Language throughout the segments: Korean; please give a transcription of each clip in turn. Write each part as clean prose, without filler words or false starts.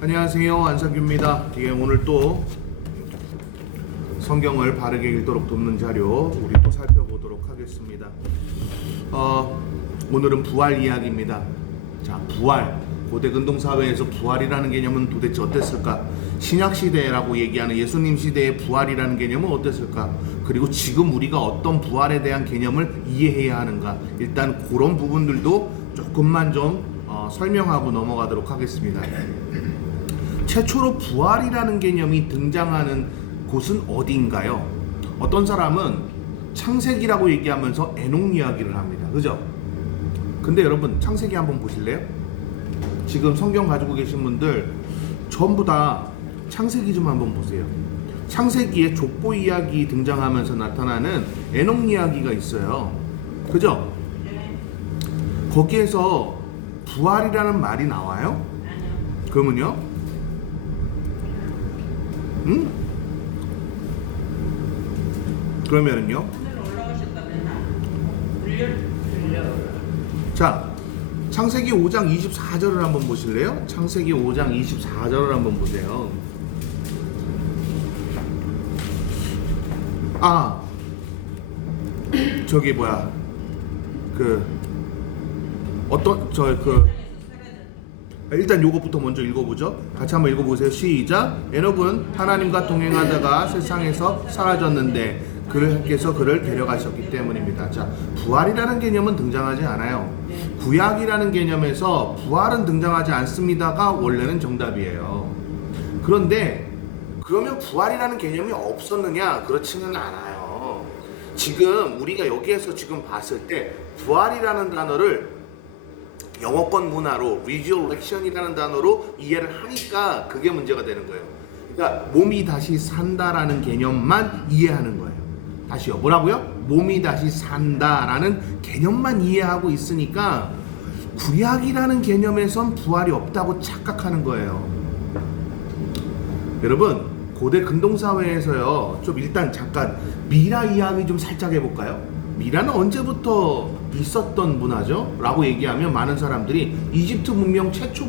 안녕하세요, 안상규입니다. 예, 오늘 또 성경을 바르게 읽도록 돕는 자료 우리 또 살펴보도록 하겠습니다. 오늘은 부활 이야기입니다. 자, 부활. 고대 근동 사회에서 부활이라는 개념은 도대체 어땠을까? 신약 시대라고 얘기하는 예수님 시대의 부활이라는 개념은 어땠을까? 그리고 지금 우리가 어떤 부활에 대한 개념을 이해해야 하는가? 일단 그런 부분들도 조금만 좀 설명하고 넘어가도록 하겠습니다. 최초로 부활이라는 개념이 등장하는 곳은 어디인가요? 어떤 사람은 창세기라고 얘기하면서 에녹 이야기를 합니다. 그죠? 근데 여러분, 창세기 한번 보실래요? 지금 성경 가지고 계신 분들 전부 다 창세기 좀 한번 보세요. 창세기에 족보 이야기 등장하면서 나타나는 에녹 이야기가 있어요. 그죠? 거기에서 부활이라는 말이 나와요? 그러면요? 그러면은요? 자, 창세기 5장 24절을 한번 보실래요? 창세기 5장 24절을 한번 보세요. 저기 뭐야? 일단 요것부터 먼저 읽어보죠. 같이 한번 읽어보세요. 시작. 에녹은 하나님과 동행하다가 세상에서 사라졌는데 그께서 그를 데려가셨기 때문입니다. 자, 부활이라는 개념은 등장하지 않아요. 구약이라는 개념에서 부활은 등장하지 않습니다가 원래는 정답이에요. 그런데 그러면 부활이라는 개념이 없었느냐? 그렇지는 않아요. 지금 우리가 여기에서 지금 봤을 때 부활이라는 단어를 영어권 문화로 resurrection이라는 단어로 이해를 하니까 그게 문제가 되는 거예요. 그러니까 몸이 다시 산다라는 개념만 이해하는 거예요. 다시요. 뭐라고요? 몸이 다시 산다라는 개념만 이해하고 있으니까 구약이라는 개념에선 부활이 없다고 착각하는 거예요. 여러분, 고대 근동사회에서요, 좀 일단 잠깐 미라 이야기 좀 살짝 해볼까요? 미라는 언제부터 있었던 문화죠? 라고 얘기하면 많은 사람들이 이집트 문명 최초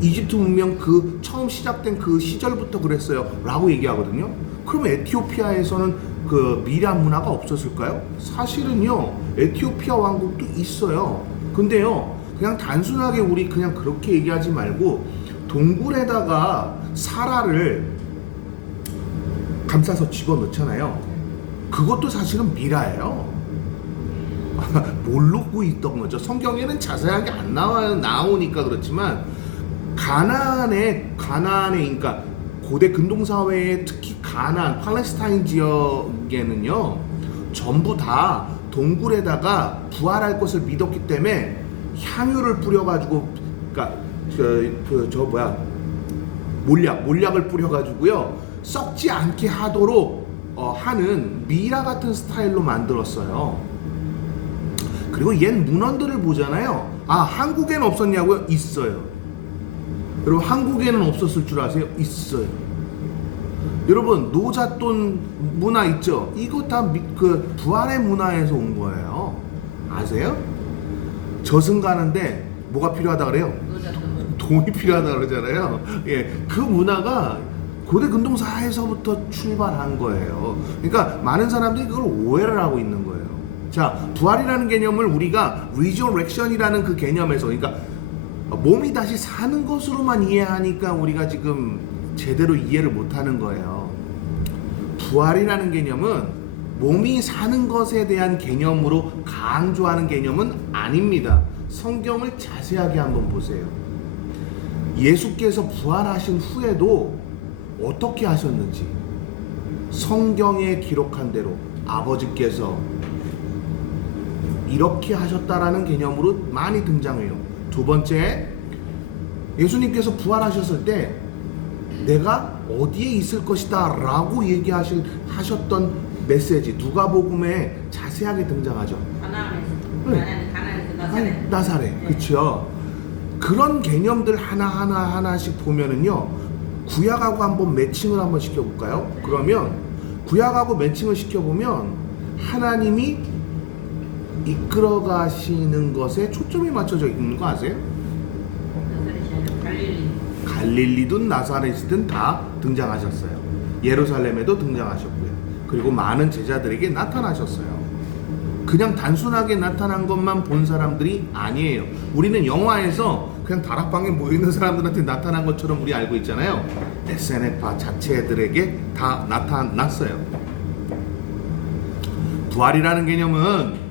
이집트 문명 그 처음 시작된 그 시절부터 그랬어요 라고 얘기하거든요. 그럼 에티오피아에서는 그 미라 문화가 없었을까요? 사실은요, 에티오피아 왕국도 있어요. 근데요, 그냥 단순하게 우리 그냥 그렇게 얘기하지 말고 동굴에다가 사라를 감싸서 집어넣잖아요. 그것도 사실은 미라예요. 모르고 있던 거죠. 성경에는 자세하게 안 나오니까 그렇지만 가나안에 그러니까 고대 근동사회에 특히 가나안, 팔레스타인 지역에는요, 전부 다 동굴에다가 부활할 것을 믿었기 때문에 향유를 뿌려가지고, 그러니까 몰약을 뿌려가지고요, 썩지 않게 하도록 하는 미라 같은 스타일로 만들었어요. 그리고 옛 문헌들을 보잖아요. 한국에는 없었냐고요? 있어요. 여러분, 한국에는 없었을 줄 아세요? 있어요. 여러분, 노잣돈 문화 있죠? 이거 다 그 부활의 문화에서 온 거예요. 아세요? 저승 가는데 뭐가 필요하다 그래요? 돈이 필요하다 그러잖아요. 예, 그 문화가 고대 근동사에서부터 출발한 거예요. 그러니까 많은 사람들이 그걸 오해를 하고 있는 거예요. 자, 부활이라는 개념을 우리가 resurrection이라는 그 개념에서, 그러니까 몸이 다시 사는 것으로만 이해하니까 우리가 지금 제대로 이해를 못하는 거예요. 부활이라는 개념은 몸이 사는 것에 대한 개념으로 강조하는 개념은 아닙니다. 성경을 자세하게 한번 보세요. 예수께서 부활하신 후에도 어떻게 하셨는지 성경에 기록한 대로 아버지께서 이렇게 하셨다라는 개념으로 많이 등장해요. 두 번째, 예수님께서 부활하셨을 때 내가 어디에 있을 것이다 라고 하셨던 메시지, 누가복음에 자세하게 등장하죠. 가나안에서 나사렛. 그렇죠. 그런 개념들 하나씩 보면은요, 구약하고 한번 매칭을 한번 시켜볼까요? 그러면 구약하고 매칭을 시켜보면 하나님이 이끌어 가시는 것에 초점이 맞춰져 있는 거 아세요? 갈릴리든 나사렛이든 다 등장하셨어요. 예루살렘에도 등장하셨고요. 그리고 많은 제자들에게 나타나셨어요. 그냥 단순하게 나타난 것만 본 사람들이 아니에요. 우리는 영화에서 그냥 다락방에 모여있는 사람들한테 나타난 것처럼 우리 알고 있잖아요. SNF파 자체들에게 다 나타났어요. 부활이라는 개념은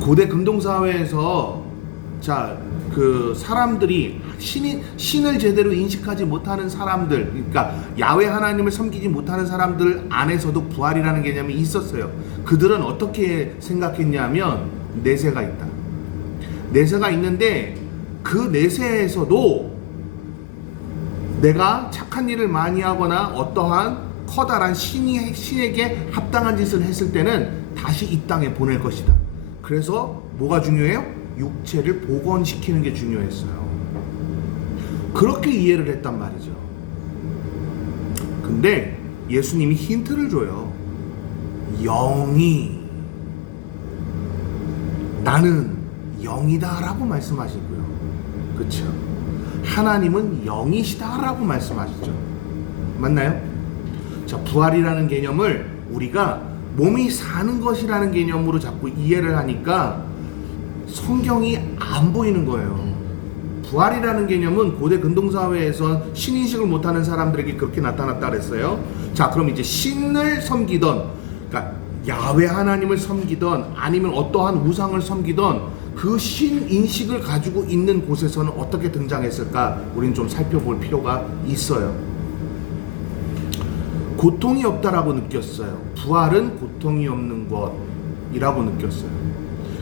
고대 근동사회에서 그 사람들이 신을 제대로 인식하지 못하는 사람들, 그러니까 야훼 하나님을 섬기지 못하는 사람들 안에서도 부활이라는 개념이 있었어요. 그들은 어떻게 생각했냐면 내세가 있다. 내세가 있는데 그 내세에서도 내가 착한 일을 많이 하거나 어떠한 커다란 신에게 합당한 짓을 했을 때는 다시 이 땅에 보낼 것이다. 그래서 뭐가 중요해요? 육체를 복원시키는 게 중요했어요. 그렇게 이해를 했단 말이죠. 근데 예수님이 힌트를 줘요. 영이, 나는 영이다 라고 말씀하시고요. 그렇죠? 하나님은 영이시다 라고 말씀하시죠. 맞나요? 자, 부활이라는 개념을 우리가 몸이 사는 것이라는 개념으로 자꾸 이해를 하니까 성경이 안 보이는 거예요. 부활이라는 개념은 고대 근동사회에서 신인식을 못하는 사람들에게 그렇게 나타났다 그랬어요. 자, 그럼 이제 신을 섬기던, 그러니까 야훼 하나님을 섬기던 아니면 어떠한 우상을 섬기던 그 신인식을 가지고 있는 곳에서는 어떻게 등장했을까? 우리는 좀 살펴볼 필요가 있어요. 고통이 없다라고 느꼈어요. 부활은 고통이 없는 것이라고 느꼈어요.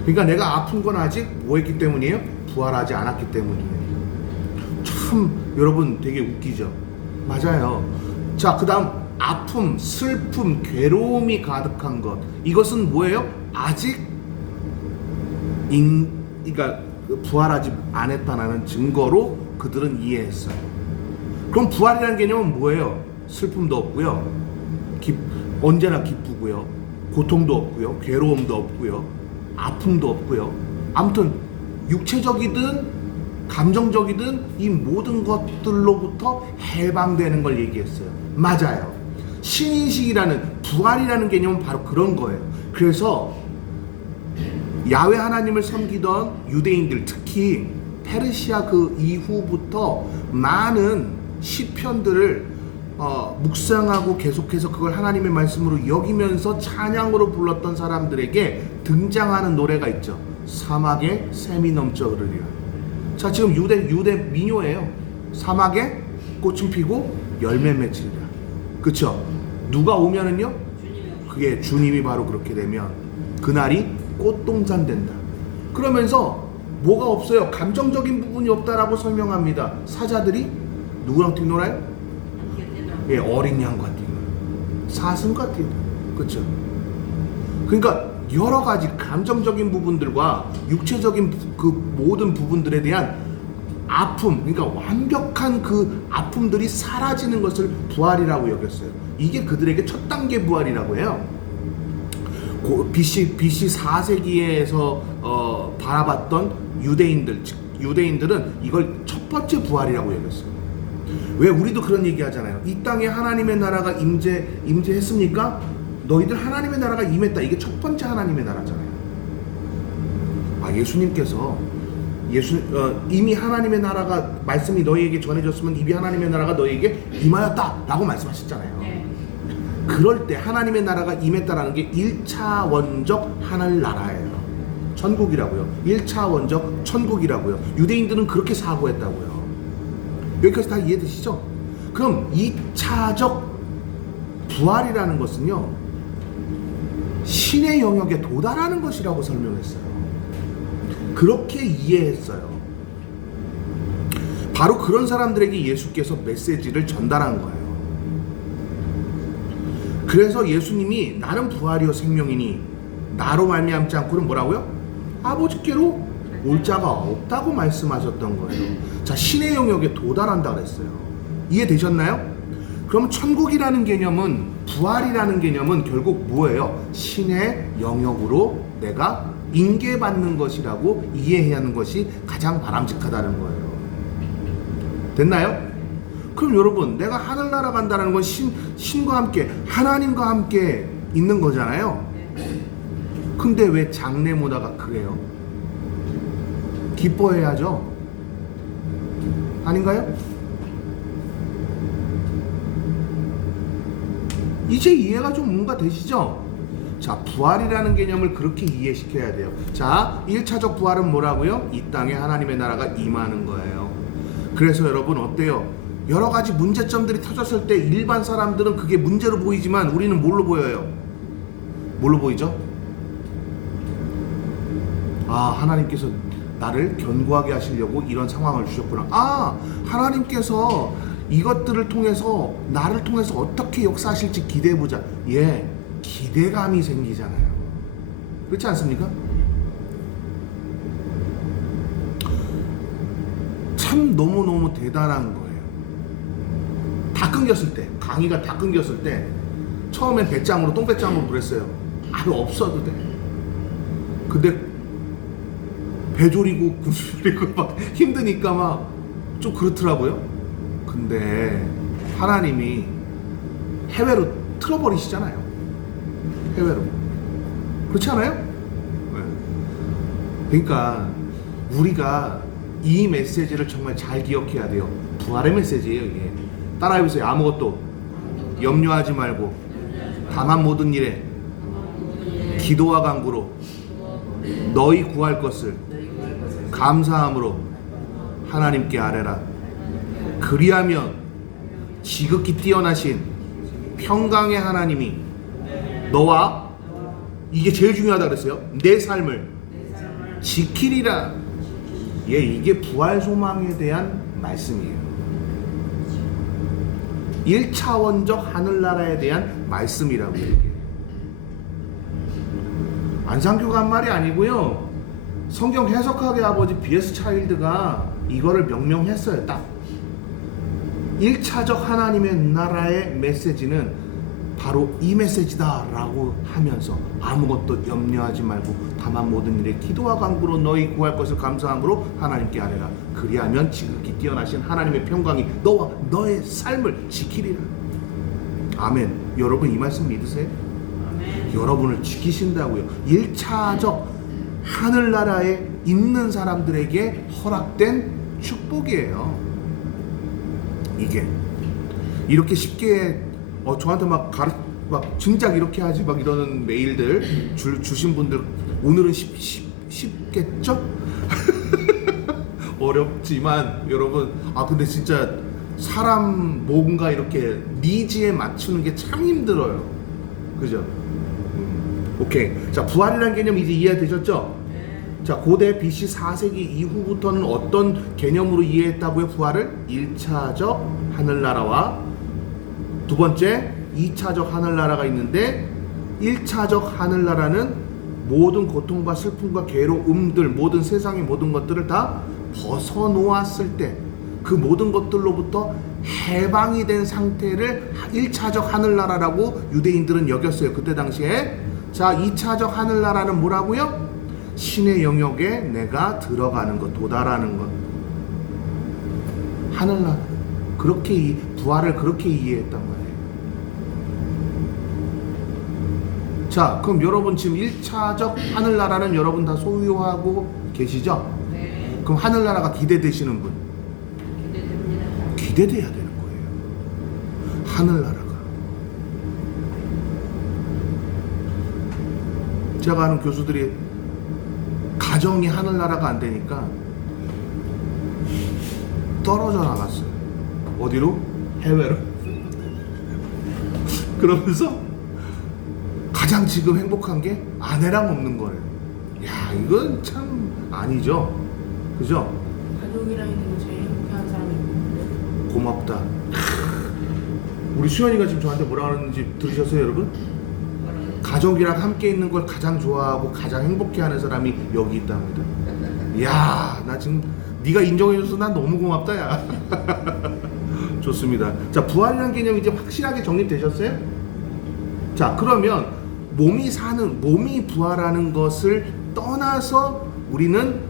그러니까 내가 아픈 건 아직 뭐 했기 때문이에요? 부활하지 않았기 때문이에요. 참 여러분 되게 웃기죠? 맞아요. 자, 그 다음 아픔, 슬픔, 괴로움이 가득한 것, 이것은 뭐예요? 아직 그러니까 부활하지 않았다는 증거로 그들은 이해했어요. 그럼 부활이라는 개념은 뭐예요? 슬픔도 없고요, 언제나 기쁘고요, 고통도 없고요, 괴로움도 없고요, 아픔도 없고요. 아무튼 육체적이든 감정적이든 이 모든 것들로부터 해방되는 걸 얘기했어요. 맞아요. 신인식이라는, 부활이라는 개념은 바로 그런 거예요. 그래서 야훼 하나님을 섬기던 유대인들, 특히 페르시아 그 이후부터 많은 시편들을 묵상하고 계속해서 그걸 하나님의 말씀으로 여기면서 찬양으로 불렀던 사람들에게 등장하는 노래가 있죠. 사막에 샘이 넘쳐 흐르리라. 자, 지금 유대 민요예요. 사막에 꽃은 피고 열매 맺히리라. 그쵸? 누가 오면은요? 그게 주님이 바로 그렇게 되면 그날이 꽃동산 된다. 그러면서 뭐가 없어요? 감정적인 부분이 없다라고 설명합니다. 사자들이 누구랑 뛰놀아요? 예, 어린 양과 뛰놀아요. 사슴과 뛰놀아요. 그렇죠? 그러니까 여러 가지 감정적인 부분들과 육체적인 그 모든 부분들에 대한 아픔, 그러니까 완벽한 그 아픔들이 사라지는 것을 부활이라고 여겼어요. 이게 그들에게 첫 단계 부활이라고 해요. BC 4세기에서 바라봤던 유대인들은 이걸 첫 번째 부활이라고 여겼어요. 왜 우리도 그런 얘기 하잖아요. 이 땅에 하나님의 나라가 임재했습니까? 너희들 하나님의 나라가 임했다. 이게 첫 번째 하나님의 나라잖아요. 예수님께서 이미 하나님의 나라가 말씀이 너희에게 전해졌으면 이미 하나님의 나라가 너희에게 임하였다 라고 말씀하셨잖아요. 그럴 때 하나님의 나라가 임했다라는 게 1차원적 하늘나라예요. 천국이라고요. 1차원적 천국이라고요. 유대인들은 그렇게 사고했다고요. 여기까지 다 이해되시죠? 그럼 2차적 부활이라는 것은요, 신의 영역에 도달하는 것이라고 설명했어요. 그렇게 이해했어요. 바로 그런 사람들에게 예수께서 메시지를 전달한 거예요. 그래서 예수님이 나는 부활이요 생명이니 나로 말미암지 않고는 뭐라고요? 아버지께로 올 자가 없다고 말씀하셨던 거예요. 자, 신의 영역에 도달한다 그랬어요. 이해되셨나요? 그럼 천국이라는 개념은, 부활이라는 개념은 결국 뭐예요? 신의 영역으로 내가 인계받는 것이라고 이해해야 하는 것이 가장 바람직하다는 거예요. 됐나요? 그럼 여러분, 내가 하늘나라 간다는 건 신과 함께, 하나님과 함께 있는 거잖아요. 근데 왜 장래 문화가 그래요? 기뻐해야죠. 아닌가요? 이제 이해가 좀 뭔가 되시죠? 자, 부활이라는 개념을 그렇게 이해시켜야 돼요. 자, 1차적 부활은 뭐라고요? 이 땅에 하나님의 나라가 임하는 거예요. 그래서 여러분 어때요? 여러 가지 문제점들이 터졌을 때 일반 사람들은 그게 문제로 보이지만 우리는 뭘로 보여요? 뭘로 보이죠? 아, 하나님께서 나를 견고하게 하시려고 이런 상황을 주셨구나. 아, 하나님께서 이것들을 통해서 나를 통해서 어떻게 역사하실지 기대해보자. 예, 기대감이 생기잖아요. 그렇지 않습니까? 참 너무너무 대단한 거예요. 다 끊겼을 때, 강의가 다 끊겼을 때 처음엔 배짱으로, 똥배짱으로 그랬어요. 아유, 없어도 돼. 근데 배 조리고 군 조리고 막 힘드니까 막 좀 그렇더라고요. 근데 하나님이 해외로 틀어버리시잖아요. 해외로. 그렇지 않아요? 네. 그러니까 우리가 이 메시지를 정말 잘 기억해야 돼요. 부활의 메시지예요, 이게. 따라해보세요. 아무것도 염려하지 말고 다만 모든 일에 기도와 간구로 너희 구할 것을 감사함으로 하나님께 아뢰라. 그리하면 지극히 뛰어나신 평강의 하나님이 너와, 이게 제일 중요하다 그랬어요, 내 삶을 지키리라. 예, 이게 부활 소망에 대한 말씀이에요. 1차원적 하늘나라에 대한 말씀이라고 얘기해요. 안상규가 한 말이 아니고요, 성경 해석학의 아버지 B.S. 차일드가 이거를 명명했어요. 딱 1차적 하나님의 나라의 메시지는 바로 이 메시지다 라고 하면서 아무것도 염려하지 말고 다만 모든 일에 기도와 간구로 너희 구할 것을 감사함으로 하나님께 아뢰라. 그리하면 지극히 뛰어나신 하나님의 평강이 너와 너의 삶을 지키리라. 아멘. 여러분 이 말씀 믿으세요? 아멘. 여러분을 지키신다고요. 1차적 하늘나라에 있는 사람들에게 허락된 축복이에요. 이게 이렇게 쉽게 저한테 막 진작 이렇게 하지 막 이러는 메일들 주신 분들 오늘은 쉽겠죠? 어렵지만 여러분, 근데 진짜 사람 뭔가 이렇게 니즈에 맞추는 게 참 힘들어요. 그죠? 오케이. 자, 부활이라는 개념 이제 이해되셨죠? 자, 고대 BC 4세기 이후부터는 어떤 개념으로 이해했다고요? 부활을? 1차적 하늘나라와 두 번째 2차적 하늘나라가 있는데, 1차적 하늘나라는 모든 고통과 슬픔과 괴로움들, 모든 세상의 모든 것들을 다 벗어놓았을 때 그 모든 것들로부터 해방이 된 상태를 1차적 하늘나라라고 유대인들은 여겼어요. 그때 당시에. 자, 2차적 하늘나라는 뭐라고요? 신의 영역에 내가 들어가는 것, 도달하는 것. 하늘나라. 그렇게 부활을 그렇게 이해했단 말이에요. 자, 그럼 여러분 지금 1차적 하늘나라는 여러분 다 소유하고 계시죠? 네. 그럼 하늘나라가 기대되시는 분? 기대됩니다. 기대돼야 되는 거예요. 하늘나라가. 제가 아는 교수들이 가정이 하늘나라가 안 되니까 떨어져 나갔어요. 어디로? 해외로. 그러면서 가장 지금 행복한 게 아내랑 없는 거예요. 야, 이건 참 아니죠. 그죠? 가족이랑 있는 게 제일 행복한 사람이 있는데. 고맙다. 우리 수연이가 지금 저한테 뭐라 그러는지 들으셨어요, 여러분? 가족이랑 함께 있는 걸 가장 좋아하고 가장 행복해하는 사람이 여기 있답니다. 이야, 나 지금 네가 인정해줘서 난 너무 고맙다, 야. 좋습니다. 자, 부활이라는 개념이 이제 확실하게 정립되셨어요? 자, 그러면 몸이 부활하는 것을 떠나서 우리는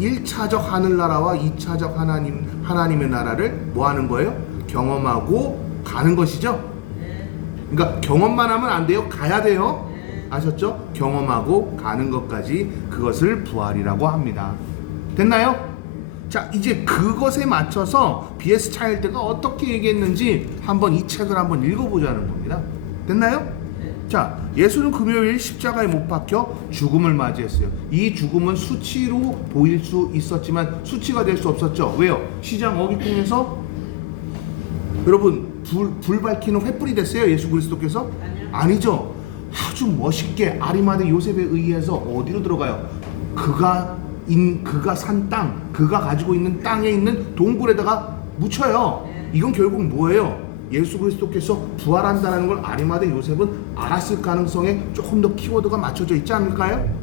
1차적 하늘나라와 2차적 하나님의 나라를 뭐 하는 거예요? 경험하고 가는 것이죠. 그러니까 경험만 하면 안 돼요. 가야 돼요. 아셨죠? 경험하고 가는 것까지, 그것을 부활이라고 합니다. 됐나요? 자, 이제 그것에 맞춰서 B.S. 차일드가 어떻게 얘기했는지 한번 이 책을 한번 읽어보자는 겁니다. 됐나요? 자, 예수는 금요일 십자가에 못 박혀 죽음을 맞이했어요. 이 죽음은 수치로 보일 수 있었지만 수치가 될 수 없었죠. 왜요? 시장 어깃통에서 여러분 불 밝히는 횃불이 됐어요, 예수 그리스도께서? 아니죠. 아주 멋있게 아리마대 요셉에 의해서 어디로 들어가요? 그가 산 땅, 그가 가지고 있는 땅에 있는 동굴에다가 묻혀요. 이건 결국 뭐예요? 예수 그리스도께서 부활한다는 걸 아리마대 요셉은 알았을 가능성에 조금 더 키워드가 맞춰져 있지 않을까요?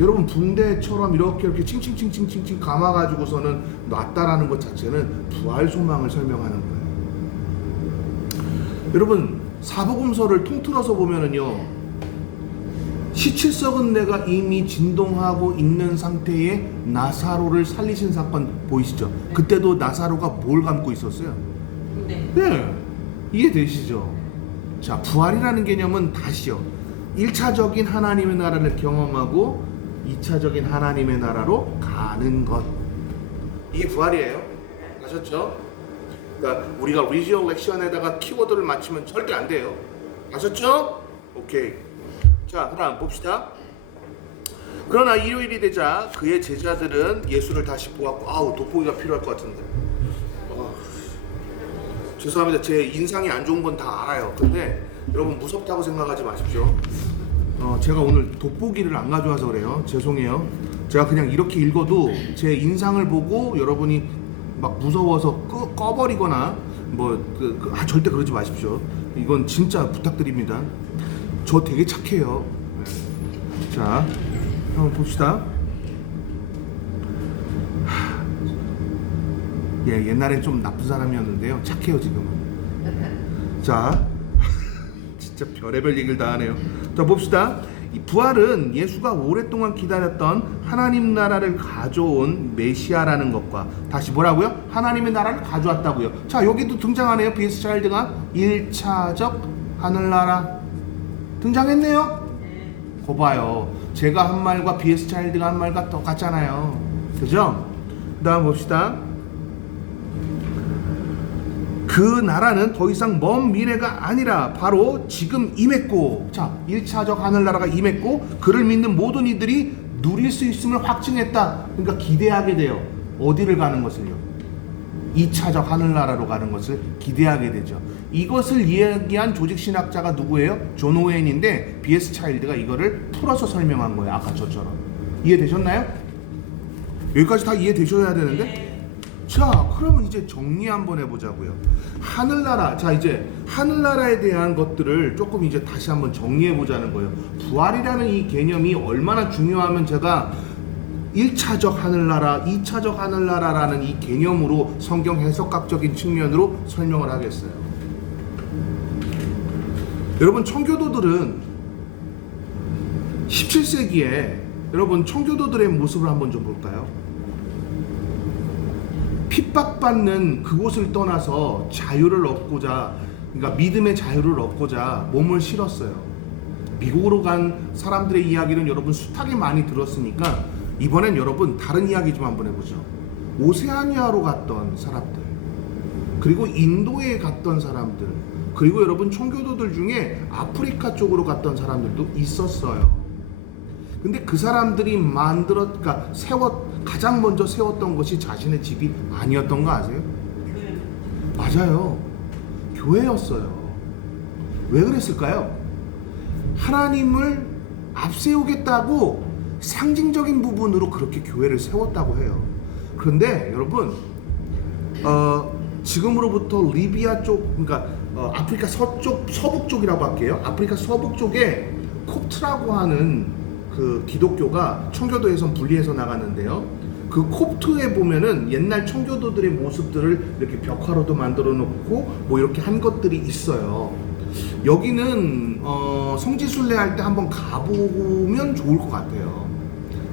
여러분 붕대처럼 이렇게 칭칭칭칭칭칭 감아가지고서는 놨다라는 것 자체는 부활 소망을 설명하는 거예요. 여러분 사복음서를 통틀어서 보면은요, 시칠 썩은 내가 이미 진동하고 있는 상태에 나사로를 살리신 사건 보이시죠? 그때도 나사로가 뭘 감고 있었어요? 네, 이해되시죠? 자, 부활이라는 개념은 다시요, 1차적인 하나님의 나라를 경험하고 2차적인 하나님의 나라로 가는 것, 이게 부활이에요. 아셨죠? 그러니까 우리가 리저렉션에다가 키워드를 맞추면 절대 안 돼요. 아셨죠? 오케이. 자, 그다음 봅시다. 그러나 일요일이 되자 그의 제자들은 예수를 다시 보았고, 아우 돋보기가 필요할 것 같은데. 죄송합니다. 제 인상이 안 좋은 건 다 알아요. 근데 여러분 무섭다고 생각하지 마십시오. 제가 오늘 돋보기를 안 가져와서 그래요. 죄송해요. 제가 그냥 이렇게 읽어도 제 인상을 보고 여러분이 막 무서워서 꺼버리거나 절대 그러지 마십시오. 이건 진짜 부탁드립니다. 저 되게 착해요. 자, 한번 봅시다. 예, 옛날엔 좀 나쁜 사람이었는데요. 착해요, 지금은. 자, 진짜 별의별 얘기를 다 하네요. 자, 봅시다. 이 부활은 예수가 오랫동안 기다렸던 하나님 나라를 가져온 메시아라는 것과, 다시 뭐라고요? 하나님의 나라를 가져왔다고요. 자, 여기도 등장하네요. B.S. 차일드가 1차적 하늘나라 등장했네요. 거 봐요. 제가 한 말과 B.S. 차일드가 한 말과 똑같잖아요. 그죠? 그 다음 봅시다. 그 나라는 더 이상 먼 미래가 아니라 바로 지금 임했고, 자, 1차적 하늘나라가 임했고 그를 믿는 모든 이들이 누릴 수 있음을 확증했다. 그러니까 기대하게 돼요. 어디를 가는 것을요? 2차적 하늘나라로 가는 것을 기대하게 되죠. 이것을 이야기한 조직신학자가 누구예요? 존 오웬인데 B.S. 차일드가 이거를 풀어서 설명한 거예요. 아까 저처럼. 이해되셨나요? 여기까지 다 이해되셔야 되는데? 자, 그러면 이제 정리 한번 해보자고요. 하늘나라, 자, 이제 하늘나라에 대한 것들을 조금 이제 다시 한번 정리해보자는 거예요. 부활이라는 이 개념이 얼마나 중요하면 제가 1차적 하늘나라, 2차적 하늘나라라는 이 개념으로 성경 해석학적인 측면으로 설명을 하겠어요. 여러분, 청교도들은 17세기에 여러분 청교도들의 모습을 한번 좀 볼까요? 핍박받는 그곳을 떠나서 자유를 얻고자, 그러니까 믿음의 자유를 얻고자 몸을 실었어요. 미국으로 간 사람들의 이야기는 여러분 숱하게 많이 들었으니까 이번엔 여러분 다른 이야기 좀 한번 해보죠. 오세아니아로 갔던 사람들, 그리고 인도에 갔던 사람들, 그리고 여러분 청교도들 중에 아프리카 쪽으로 갔던 사람들도 있었어요. 근데 그 사람들이 그러니까 가장 먼저 세웠던 것이 자신의 집이 아니었던 거 아세요? 맞아요. 교회였어요. 왜 그랬을까요? 하나님을 앞세우겠다고 상징적인 부분으로 그렇게 교회를 세웠다고 해요. 그런데 여러분, 지금으로부터 리비아 쪽, 그러니까 아프리카 서북 쪽이라고 할게요. 아프리카 서북 쪽에 콥트라고 하는 그 기독교가 청교도에선 분리해서 나갔는데요. 그 콥트에 보면은 옛날 청교도들의 모습들을 이렇게 벽화로도 만들어 놓고 뭐 이렇게 한 것들이 있어요. 여기는 성지순례 할 때 한번 가보면 좋을 것 같아요.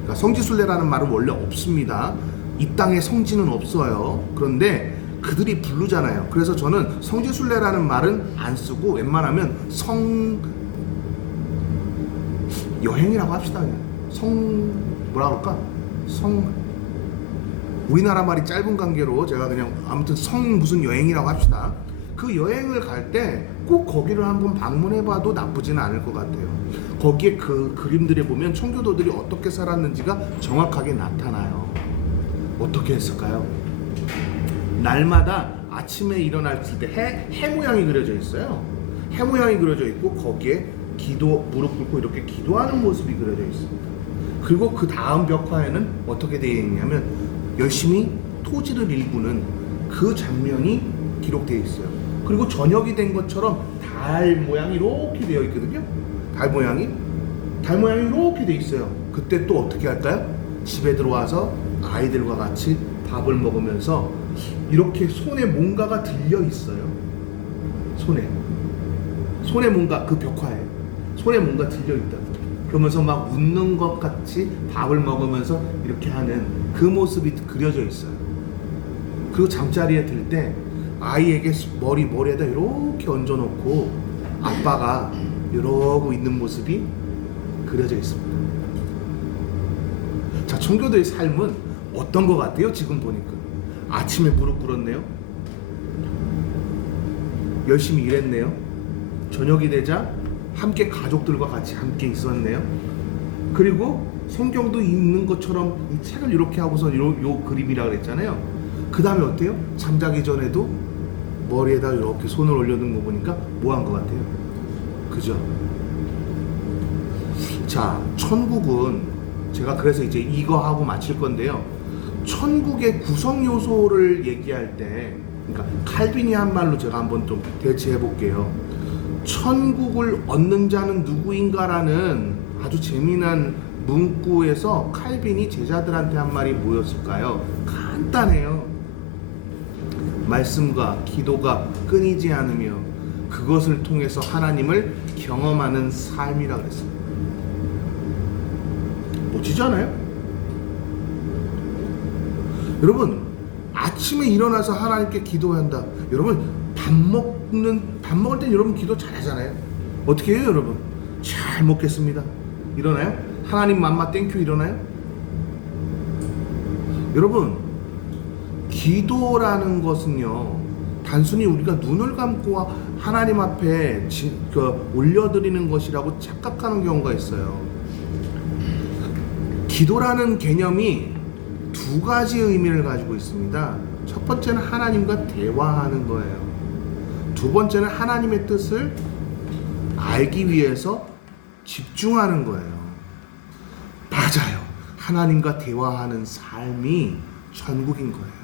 그러니까 성지순례라는 말은 원래 없습니다. 이 땅에 성지는 없어요. 그런데 그들이 부르잖아요. 그래서 저는 성지순례라는 말은 안 쓰고 웬만하면 여행이라고 합시다. 그냥 뭐라 그럴까? 우리나라 말이 짧은 관계로 제가 그냥 아무튼 무슨 여행이라고 합시다. 그 여행을 갈 때 꼭 거기를 한번 방문해봐도 나쁘지는 않을 것 같아요. 거기에 그 그림들에 보면 청교도들이 어떻게 살았는지가 정확하게 나타나요. 어떻게 했을까요? 날마다 아침에 일어났을 때 해 모양이 그려져 있어요. 해 모양이 그려져 있고 거기에 무릎 꿇고 이렇게 기도하는 모습이 그려져 있습니다. 그리고 그 다음 벽화에는 어떻게 되어 있냐면 열심히 토지를 일구는 그 장면이 기록되어 있어요. 그리고 저녁이 된 것처럼 달 모양이 이렇게 되어 있거든요. 달 모양이 이렇게 되어 있어요. 그때 또 어떻게 할까요? 집에 들어와서 아이들과 같이 밥을 먹으면서 이렇게 손에 뭔가가 들려 있어요. 손에 뭔가, 그 벽화에 손에 뭔가 들려 있다. 그러면서 막 웃는 것 같이 밥을 먹으면서 이렇게 하는 그 모습이 그려져 있어요. 그리고 잠자리에 들 때 아이에게 머리에다 이렇게 얹어놓고 아빠가 이러고 있는 모습이 그려져 있습니다. 자, 청교도의 삶은 어떤 것 같아요? 지금 보니까 아침에 무릎 꿇었네요. 열심히 일했네요. 저녁이 되자 함께 가족들과 같이 함께 있었네요. 그리고 성경도 읽는 것처럼 이 책을 이렇게 하고서 요 그림이라 그랬잖아요. 그 다음에 어때요? 잠자기 전에도 머리에다 이렇게 손을 올려둔 거 보니까 뭐 한 것 같아요? 그죠? 자, 천국은 제가 그래서 이제 이거 하고 마칠 건데요. 천국의 구성 요소를 얘기할 때, 그러니까 칼빈이 한 말로 제가 한번 좀 대체해 볼게요. 천국을 얻는 자는 누구인가라는 아주 재미난 문구에서 칼빈이 제자들한테 한 말이 뭐였을까요? 간단해요. 말씀과 기도가 끊이지 않으며 그것을 통해서 하나님을 경험하는 삶이라고 그랬습니다. 멋지지 않아요? 여러분, 아침에 일어나서 하나님께 기도한다. 여러분, 밥 먹을 때 여러분 기도 잘하잖아요. 어떻게 해요, 여러분? 잘 먹겠습니다. 일어나요? 하나님 맘마 땡큐 일어나요? 여러분, 기도라는 것은요, 단순히 우리가 눈을 감고 하나님 앞에 올려드리는 것이라고 착각하는 경우가 있어요. 기도라는 개념이 두 가지 의미를 가지고 있습니다. 첫 번째는 하나님과 대화하는 거예요. 두 번째는 하나님의 뜻을 알기 위해서 집중하는 거예요. 맞아요. 하나님과 대화하는 삶이 천국인 거예요.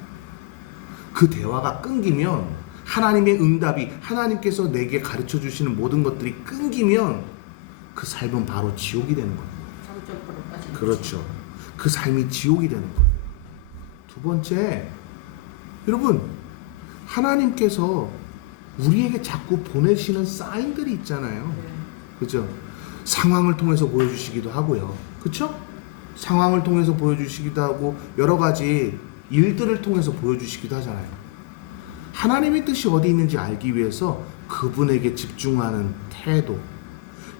그 대화가 끊기면, 하나님의 응답이, 하나님께서 내게 가르쳐 주시는 모든 것들이 끊기면 그 삶은 바로 지옥이 되는 거예요. 그렇죠. 그 삶이 지옥이 되는 거예요. 두 번째, 여러분, 하나님께서 우리에게 자꾸 보내시는 사인들이 있잖아요. 그죠? 상황을 통해서 보여주시기도 하고요. 그쵸? 상황을 통해서 보여주시기도 하고 여러 가지 일들을 통해서 보여주시기도 하잖아요. 하나님의 뜻이 어디 있는지 알기 위해서 그분에게 집중하는 태도.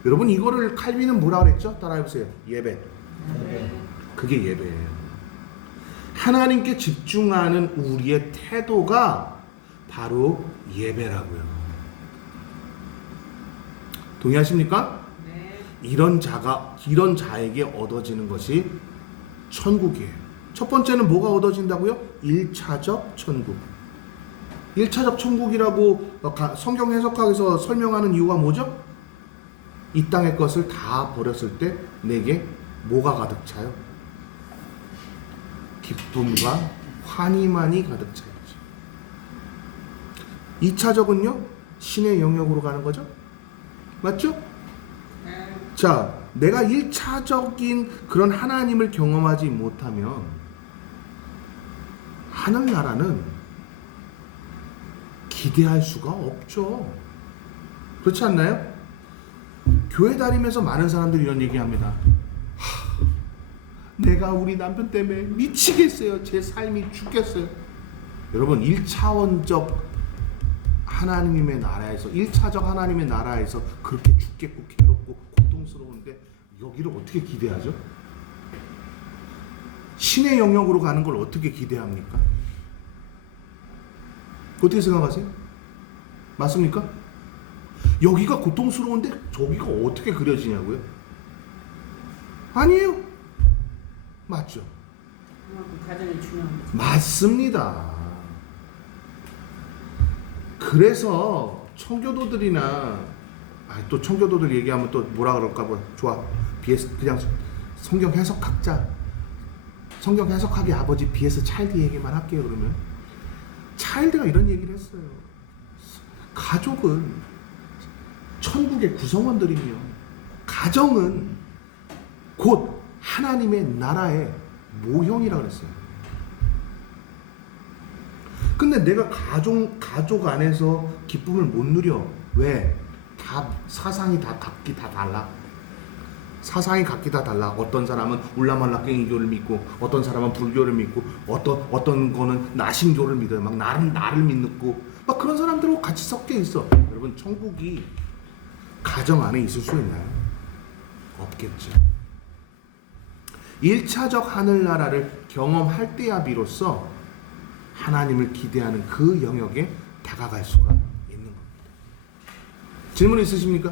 여러분, 이거를 칼빈은 뭐라 그랬죠? 따라해보세요. 예배. 그게 예배예요. 하나님께 집중하는 우리의 태도가 바로 예배라고요. 동의하십니까? 네. 이런 자에게 얻어지는 것이 천국이에요. 첫 번째는 뭐가 얻어진다고요? 1차적 천국. 1차적 천국이라고 성경 해석학에서 설명하는 이유가 뭐죠? 이 땅의 것을 다 버렸을 때 내게 뭐가 가득 차요? 기쁨과 환희만이 가득 차야죠. 2차적은요? 신의 영역으로 가는 거죠? 맞죠? 자, 내가 1차적인 그런 하나님을 경험하지 못하면 하늘나라는 기대할 수가 없죠. 그렇지 않나요? 교회 다니면서 많은 사람들이 이런 얘기합니다. 내가 우리 남편 때문에 미치겠어요. 제 삶이 죽겠어요. 여러분 1차원적 하나님의 나라에서 1차적 하나님의 나라에서 그렇게 죽겠고 괴롭고 고통스러운데 여기를 어떻게 기대하죠? 신의 영역으로 가는 걸 어떻게 기대합니까? 어떻게 생각하세요? 맞습니까? 여기가 고통스러운데 저기가 어떻게 그려지냐고요? 아니에요. 맞죠? 그만큼 가정이 중요한 거죠. 맞습니다. 그래서 청교도들이나 또 청교도들 얘기하면 또 뭐라 그럴까 봐 좋아. BS 그냥 성경 해석학자 성경 해석학의 아버지 BS 차일드 얘기만 할게요. 그러면 차일드가 이런 얘기를 했어요. 가족은 천국의 구성원들이며 가정은 곧 하나님의 나라의 모형이라 그랬어요. 근데 내가 가족 안에서 기쁨을 못 누려. 왜? 다 사상이 다 각기 다 달라. 사상이 각기 다 달라. 어떤 사람은 울라말라깽이교를 믿고, 어떤 사람은 불교를 믿고, 어떤 거는 나신교를 믿어요. 막 나를 믿고, 막 그런 사람들하고 같이 섞여 있어. 여러분 천국이 가정 안에 있을 수 있나요? 없겠죠. 1차적 하늘나라를 경험할 때야 비로소 하나님을 기대하는 그 영역에 다가갈 수가 있는 겁니다. 질문 있으십니까?